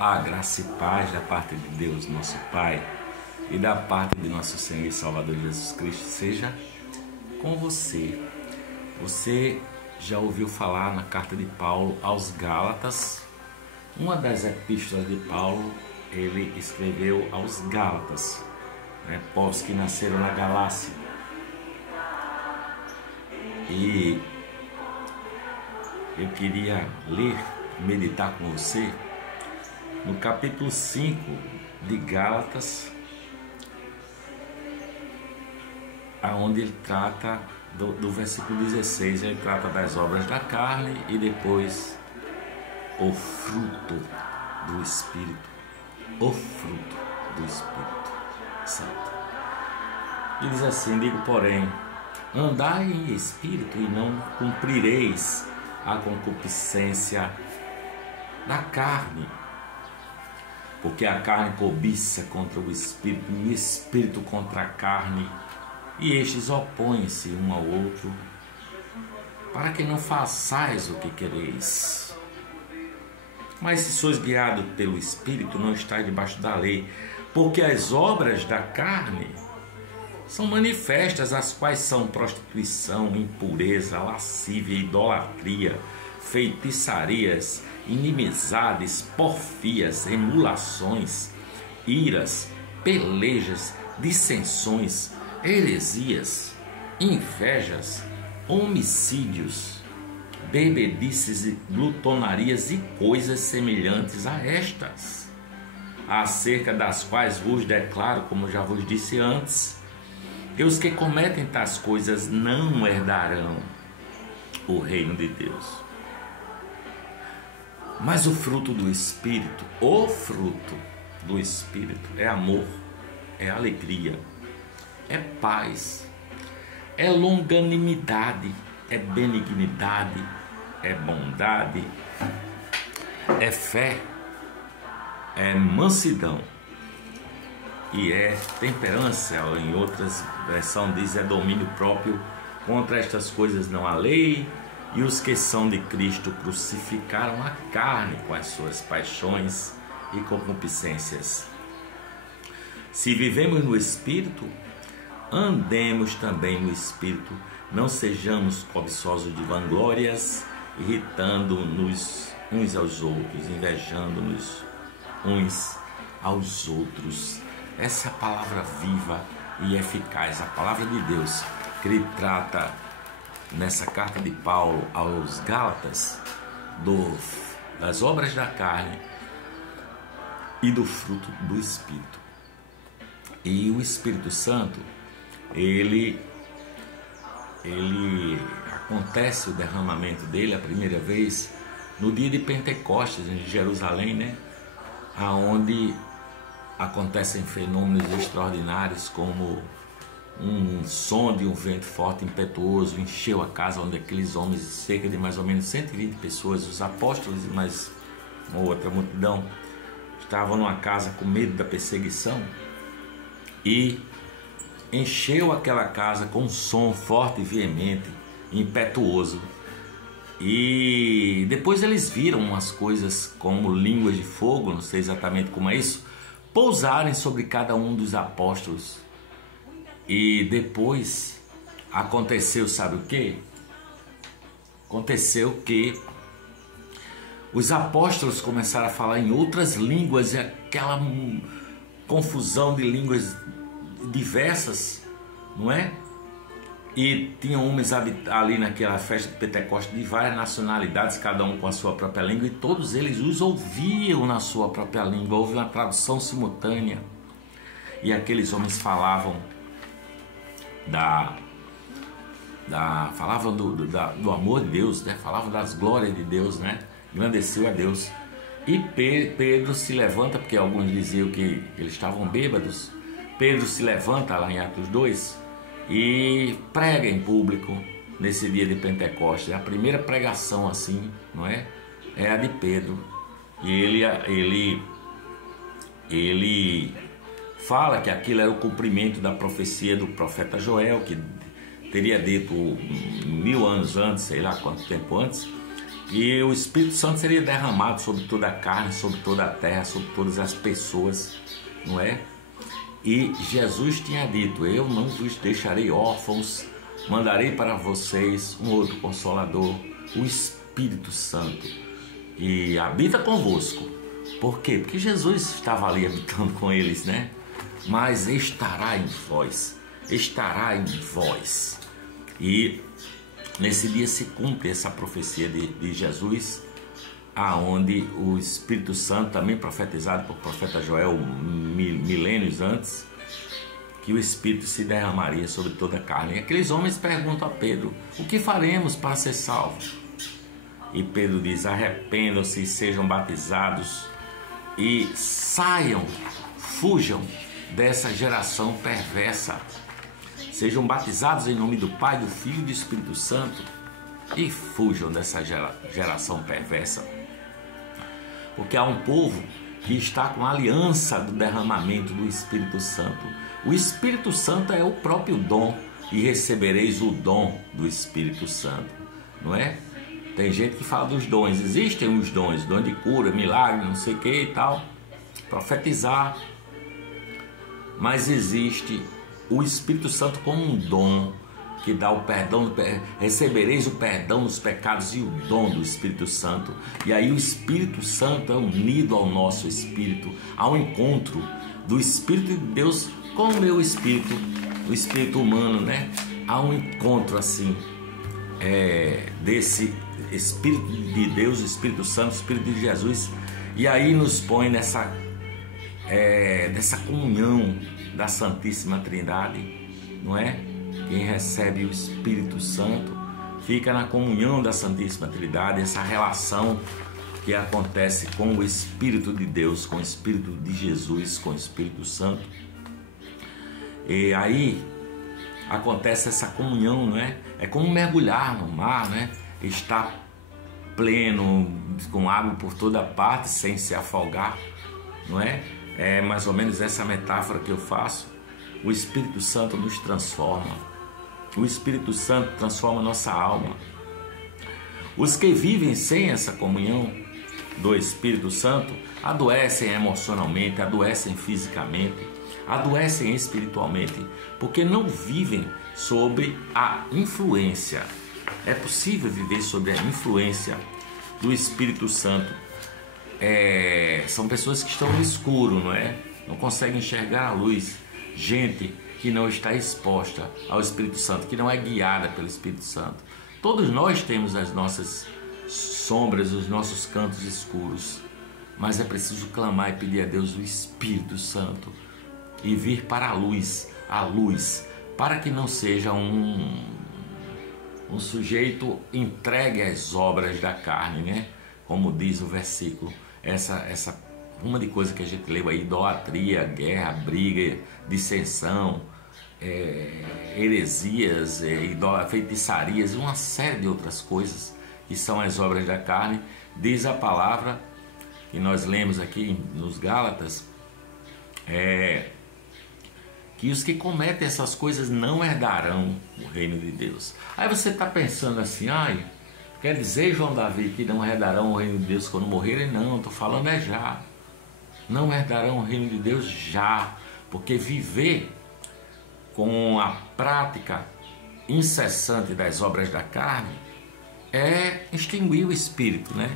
A graça e paz da parte de Deus, nosso Pai, e da parte de nosso Senhor e Salvador Jesus Cristo seja com você. Você já ouviu falar na carta de Paulo aos Gálatas? Uma das epístolas de Paulo, ele escreveu aos Gálatas, povos que nasceram na Galácia. E eu queria ler, meditar com você no capítulo 5 de Gálatas, aonde ele trata do versículo 16, ele trata das obras da carne e depois o fruto do Espírito. O fruto do Espírito Santo. E diz assim: digo, porém, andai em espírito e não cumprireis a concupiscência da carne, porque a carne cobiça contra o espírito e o espírito contra a carne, e estes opõem-se um ao outro, para que não façais o que quereis. Mas se sois guiados pelo Espírito, não estáis debaixo da lei, porque as obras da carne são manifestas, as quais são prostituição, impureza, lascívia, idolatria, feitiçarias, inimizades, porfias, emulações, iras, pelejas, dissensões, heresias, invejas, homicídios, bebedices e glutonarias e coisas semelhantes a estas, acerca das quais vos declaro, como já vos disse antes, que os que cometem tais coisas não herdarão o reino de Deus. Mas o fruto do Espírito, o fruto do Espírito é amor, é alegria, é paz, é longanimidade, é benignidade, é bondade, é fé, é mansidão e é temperança. Em outras versões diz é domínio próprio. Contra estas coisas não há lei, e os que são de Cristo crucificaram a carne com as suas paixões e concupiscências. Se vivemos no Espírito, andemos também no Espírito, não sejamos cobiçosos de vanglórias, irritando-nos uns aos outros, invejando-nos uns aos outros. Essa é a palavra viva e eficaz, a palavra de Deus, que ele trata nessa carta de Paulo aos Gálatas das obras da carne e do fruto do Espírito. E o Espírito Santo, ele acontece o derramamento dele a primeira vez no dia de Pentecostes em Jerusalém, aonde acontecem fenômenos extraordinários, como um som de um vento forte, impetuoso, encheu a casa onde aqueles homens, cerca de mais ou menos 120 pessoas, os apóstolos e mais uma outra multidão, estavam numa casa com medo da perseguição, e encheu aquela casa com um som forte e veemente, impetuoso. E depois eles viram umas coisas como línguas de fogo, não sei exatamente como é isso, pousarem sobre cada um dos apóstolos. E depois aconteceu, sabe o quê? Aconteceu que os apóstolos começaram a falar em outras línguas, e aquela confusão de línguas diversas, não é? E tinham homens ali naquela festa de Pentecostes de várias nacionalidades, cada um com a sua própria língua, e todos eles os ouviam na sua própria língua. Houve uma tradução simultânea, e aqueles homens falavam falavam do amor de Deus, falavam das glórias de Deus, engrandeceu a Deus. E Pedro se levanta, porque alguns diziam que eles estavam bêbados. Pedro se levanta lá em Atos 2 e prega em público nesse dia de Pentecostes. A primeira pregação assim, não é? É a de Pedro. E ele fala que aquilo era o cumprimento da profecia do profeta Joel, que teria dito 1000 anos antes, sei lá quanto tempo antes, E o Espírito Santo seria derramado sobre toda a carne, sobre toda a terra, sobre todas as pessoas, não é? E Jesus tinha dito: eu não vos deixarei órfãos, mandarei para vocês um outro Consolador, o Espírito Santo, que habita convosco. Por quê? Porque Jesus estava ali habitando com eles, né? Mas estará em vós, estará em vós. E nesse dia se cumpre essa profecia de Jesus, aonde o Espírito Santo, também profetizado por profeta Joel milênios antes, que o Espírito se derramaria sobre toda a carne. E aqueles homens perguntam a Pedro: o que faremos para ser salvos? E Pedro diz: arrependam-se e sejam batizados e saiam, fujam dessa geração perversa. Sejam batizados em nome do Pai, do Filho e do Espírito Santo e fujam dessa geração perversa. Porque há um povo que está com a aliança do derramamento do Espírito Santo. O Espírito Santo é o próprio dom, e recebereis o dom do Espírito Santo, não é? Tem gente que fala dos dons, existem os dons, dom de cura, milagre, não sei o que e tal, profetizar, mas existe o Espírito Santo como um dom que dá o perdão, recebereis o perdão dos pecados e o dom do Espírito Santo. E aí o Espírito Santo é unido ao nosso espírito, ao encontro do Espírito de Deus com o meu espírito, o espírito humano, né? Há um encontro assim, desse Espírito de Deus, o Espírito Santo, o Espírito de Jesus, e aí nos põe nessa comunhão da Santíssima Trindade, não é? Quem recebe o Espírito Santo fica na comunhão da Santíssima Trindade, essa relação que acontece com o Espírito de Deus, com o Espírito de Jesus, com o Espírito Santo. E aí acontece essa comunhão, não é? É como mergulhar no mar, né? Estar pleno, com água por toda parte, sem se afogar, não é? É mais ou menos essa metáfora que eu faço. O Espírito Santo nos transforma. O Espírito Santo transforma nossa alma. Os que vivem sem essa comunhão do Espírito Santo adoecem emocionalmente, adoecem fisicamente, adoecem espiritualmente, porque não vivem sob a influência. É possível viver sob a influência do Espírito Santo. São pessoas que estão no escuro, não é? Não conseguem enxergar a luz. Gente que não está exposta ao Espírito Santo, que não é guiada pelo Espírito Santo. Todos nós temos as nossas sombras, os nossos cantos escuros, mas é preciso clamar e pedir a Deus o Espírito Santo e vir para a luz, para que não seja um sujeito entregue às obras da carne, né? Como diz o versículo, essa uma de coisas que a gente leu aí: idolatria, guerra, briga, dissensão, heresias, feitiçarias, uma série de outras coisas que são as obras da carne. Diz a palavra que nós lemos aqui nos Gálatas, que os que cometem essas coisas não herdarão o reino de Deus. Aí você está pensando assim: quer dizer, João Davi, que não herdarão o reino de Deus quando morrerem? Não, estou falando já. Não herdarão o reino de Deus já, porque viver com a prática incessante das obras da carne é extinguir o Espírito, né?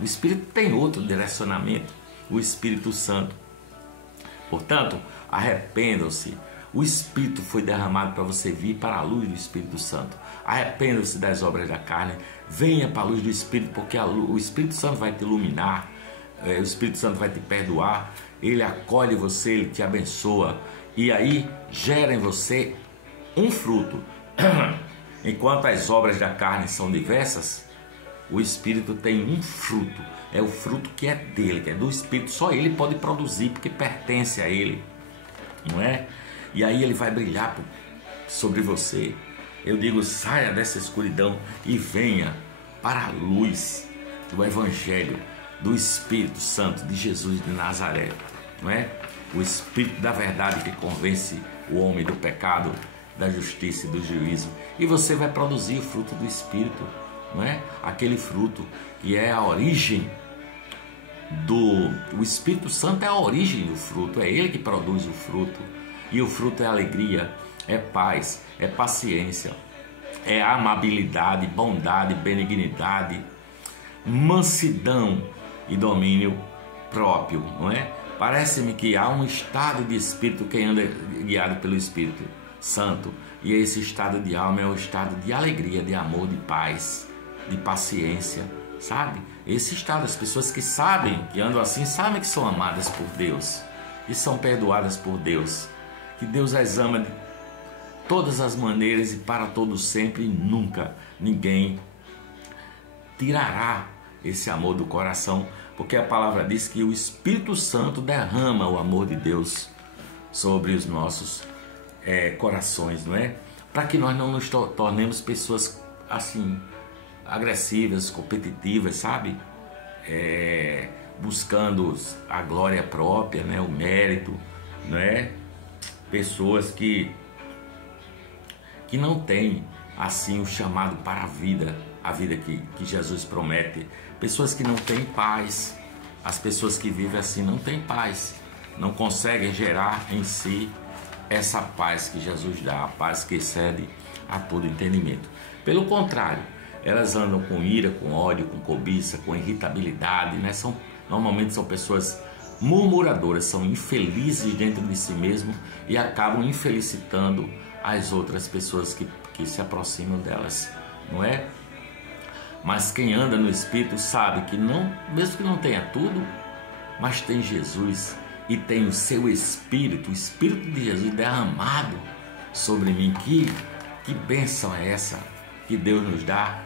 O Espírito tem outro direcionamento, o Espírito Santo. Portanto, arrependam-se. O Espírito foi derramado para você vir para a luz do Espírito Santo. Arrependam-se das obras da carne, venha para a luz do Espírito, porque o Espírito Santo vai te iluminar, o Espírito Santo vai te perdoar, ele acolhe você, ele te abençoa, e aí gera em você um fruto. Enquanto as obras da carne são diversas, o Espírito tem um fruto, é o fruto que é dele, que é do Espírito, só ele pode produzir, porque pertence a ele, não é? E aí ele vai brilhar sobre você. Eu digo: saia dessa escuridão e venha para a luz do Evangelho, do Espírito Santo de Jesus de Nazaré, não é? O Espírito da verdade que convence o homem do pecado, da justiça e do juízo. E você vai produzir o fruto do Espírito. não é? Aquele fruto que é a origem o Espírito Santo é a origem do fruto, é Ele que produz o fruto. E o fruto é alegria, é paz, é paciência, é amabilidade, bondade, benignidade, mansidão e domínio próprio, não é? Parece-me que há um estado de espírito quem anda guiado pelo Espírito Santo, e esse estado de alma é o estado de alegria, de amor, de paz, de paciência, sabe? Esse estado, as pessoas que sabem, que andam assim, sabem que são amadas por Deus, que são perdoadas por Deus, que Deus as ama de todas as maneiras e para todo sempre, e nunca ninguém tirará esse amor do coração, porque a palavra diz que o Espírito Santo derrama o amor de Deus sobre os nossos corações, não é? Para que nós não nos tornemos pessoas assim agressivas, competitivas, sabe? Buscando a glória própria, né? O mérito, não é? Pessoas que não têm assim o chamado para a vida que Jesus promete. Pessoas que não têm paz. As pessoas que vivem assim não têm paz, não conseguem gerar em si essa paz que Jesus dá, a paz que excede a todo entendimento. Pelo contrário, elas andam com ira, com ódio, com cobiça, com irritabilidade, né? Normalmente são pessoas murmuradoras, são infelizes dentro de si mesmo e acabam infelicitando as outras pessoas que se aproximam delas, não é? Mas quem anda no Espírito sabe que não, mesmo que não tenha tudo, mas tem Jesus e tem o seu Espírito, o Espírito de Jesus derramado sobre mim. Que bênção é essa que Deus nos dá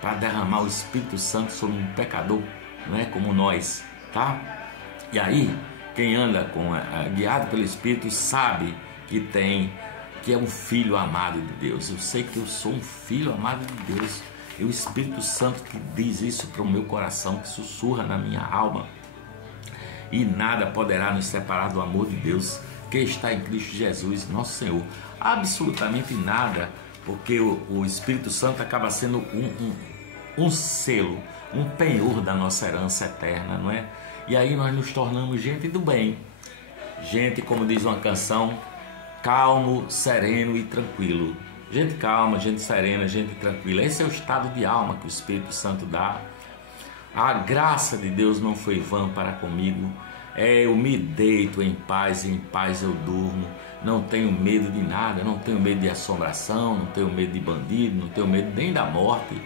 para derramar o Espírito Santo sobre um pecador, não é? Como nós, tá? E aí, quem anda guiado pelo Espírito sabe que é um filho amado de Deus. Eu sei que eu sou um filho amado de Deus. É o Espírito Santo que diz isso para o meu coração, que sussurra na minha alma. E nada poderá nos separar do amor de Deus que está em Cristo Jesus, nosso Senhor. Absolutamente nada, porque o Espírito Santo acaba sendo um selo, um penhor da nossa herança eterna, não é? E aí nós nos tornamos gente do bem. Gente, como diz uma canção, calmo, sereno e tranquilo. Gente calma, gente serena, gente tranquila. Esse é o estado de alma que o Espírito Santo dá. A graça de Deus não foi vã para comigo. Eu me deito em paz e em paz eu durmo. Não tenho medo de nada, não tenho medo de assombração, não tenho medo de bandido, não tenho medo nem da morte.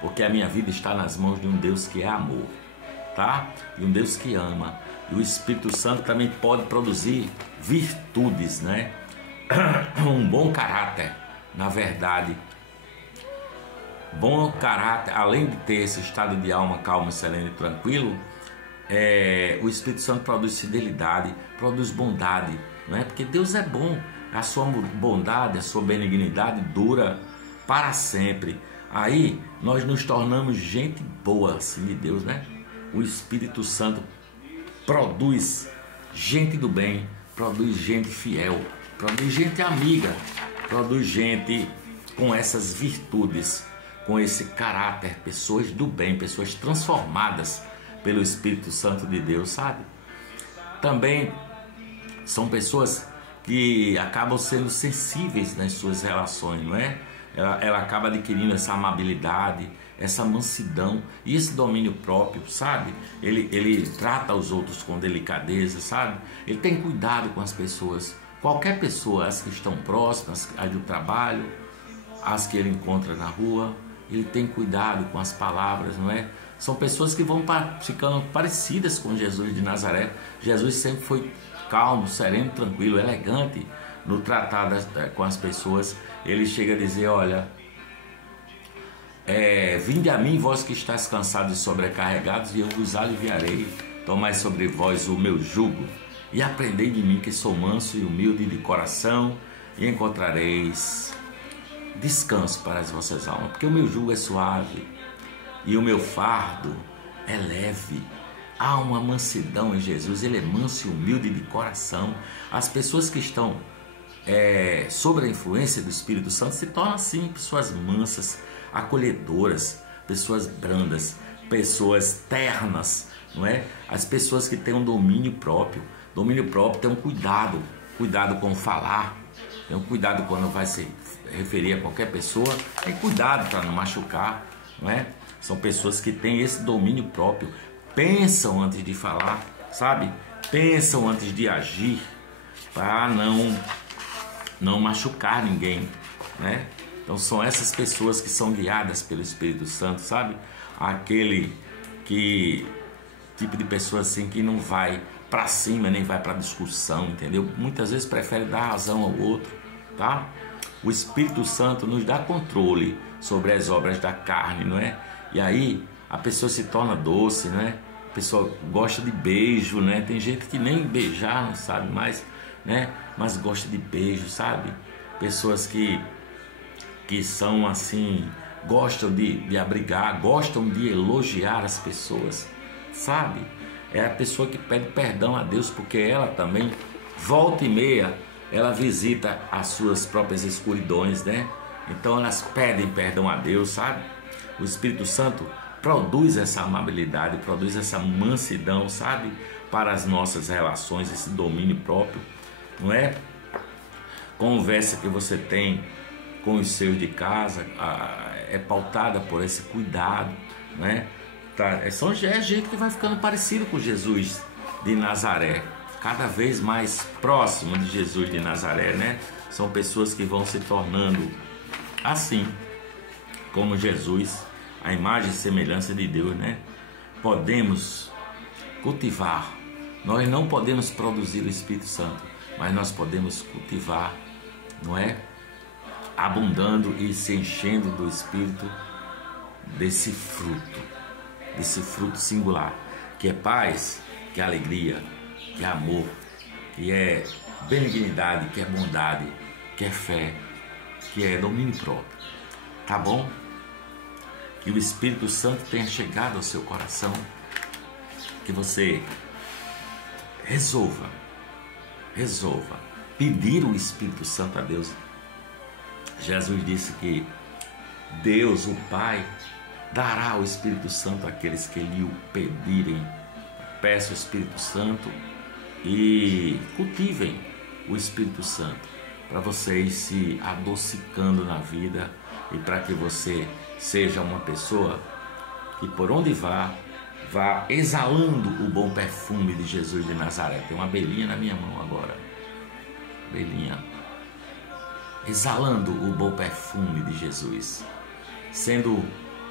Porque a minha vida está nas mãos de um Deus que é amor, tá? E um Deus que ama. E o Espírito Santo também pode produzir virtudes, né? Um bom caráter, na verdade. Bom caráter, além de ter esse estado de alma calmo, sereno e tranquilo, o Espírito Santo produz fidelidade, produz bondade, não é? Porque Deus é bom, a sua bondade, a sua benignidade dura para sempre. Aí nós nos tornamos gente boa assim de Deus, né? O Espírito Santo produz gente do bem, produz gente fiel, produz gente amiga, produz gente com essas virtudes, com esse caráter, pessoas do bem, pessoas transformadas pelo Espírito Santo de Deus, sabe? Também são pessoas que acabam sendo sensíveis nas suas relações, não é? Ela acaba adquirindo essa amabilidade, essa mansidão e esse domínio próprio, sabe? Ele trata os outros com delicadeza, sabe? Ele tem cuidado com as pessoas, qualquer pessoa, as que estão próximas, as do trabalho, as que ele encontra na rua, ele tem cuidado com as palavras, não é? São pessoas que vão ficando parecidas com Jesus de Nazaré. Jesus sempre foi calmo, sereno, tranquilo, elegante no tratar com as pessoas. Ele chega a dizer, olha, vinde a mim, vós que estáis cansados e sobrecarregados, e eu vos aliviarei. Tomai sobre vós o meu jugo e aprendei de mim, que sou manso e humilde de coração, e encontrareis descanso para as vossas almas, porque o meu jugo é suave e o meu fardo é leve. Há uma mansidão em Jesus, ele é manso e humilde de coração. As pessoas que estão sob a influência do Espírito Santo, se tornam assim pessoas mansas, acolhedoras, pessoas brandas, pessoas ternas, não é? As pessoas que têm um domínio próprio. Domínio próprio tem um cuidado com o falar, tem um cuidado quando vai se referir a qualquer pessoa, tem cuidado para não machucar, não é? São pessoas que têm esse domínio próprio, pensam antes de falar, sabe? Pensam antes de agir, para não machucar ninguém, né? Então são essas pessoas que são guiadas pelo Espírito Santo, sabe? Aquele tipo de pessoa assim que não vai para cima, nem vai para discussão, entendeu? Muitas vezes prefere dar razão ao outro, tá? O Espírito Santo nos dá controle sobre as obras da carne, não é? E aí a pessoa se torna doce, né? A pessoa gosta de beijo, né? Tem gente que nem beijar não sabe mais, né? Mas gosta de beijo, sabe? Pessoas que são assim, gostam de abrigar, gostam de elogiar as pessoas, sabe? É a pessoa que pede perdão a Deus, porque ela também, volta e meia, ela visita as suas próprias escuridões, né? Então elas pedem perdão a Deus, sabe? O Espírito Santo produz essa amabilidade, produz essa mansidão, sabe? Para as nossas relações, esse domínio próprio, não é? Conversa que você tem com os seus de casa é pautada por esse cuidado, né? É gente que vai ficando parecido com Jesus de Nazaré, cada vez mais próximo de Jesus de Nazaré, né? São pessoas que vão se tornando assim, como Jesus, a imagem e semelhança de Deus, né? Podemos cultivar, nós não podemos produzir o Espírito Santo, mas nós podemos cultivar, não é? Abundando e se enchendo do Espírito, desse fruto singular, que é paz, que é alegria, que é amor, que é benignidade, que é bondade, que é fé, que é domínio próprio, tá bom? Que o Espírito Santo tenha chegado ao seu coração, que você resolva pedir o Espírito Santo a Deus. Jesus disse que Deus, o Pai, dará o Espírito Santo àqueles que lhe o pedirem. Peça o Espírito Santo e cultivem o Espírito Santo para vocês se adocicando na vida e para que você seja uma pessoa que por onde vá exalando o bom perfume de Jesus de Nazaré. Tem uma abelhinha na minha mão agora, abelhinha, exalando o bom perfume de Jesus, sendo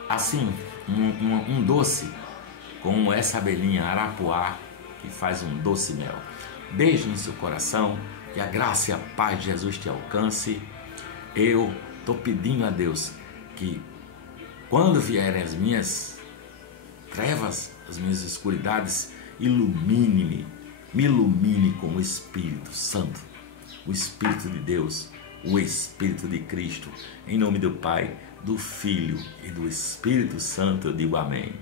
assim um doce, como essa abelhinha arapuá que faz um doce mel. Beijo no seu coração, que a graça e a paz de Jesus te alcance. Eu estou pedindo a Deus que quando vierem as minhas trevas, as minhas escuridades, ilumine-me, me ilumine com o Espírito Santo, o Espírito de Deus, o Espírito de Cristo. Em nome do Pai, do Filho e do Espírito Santo, eu digo amém.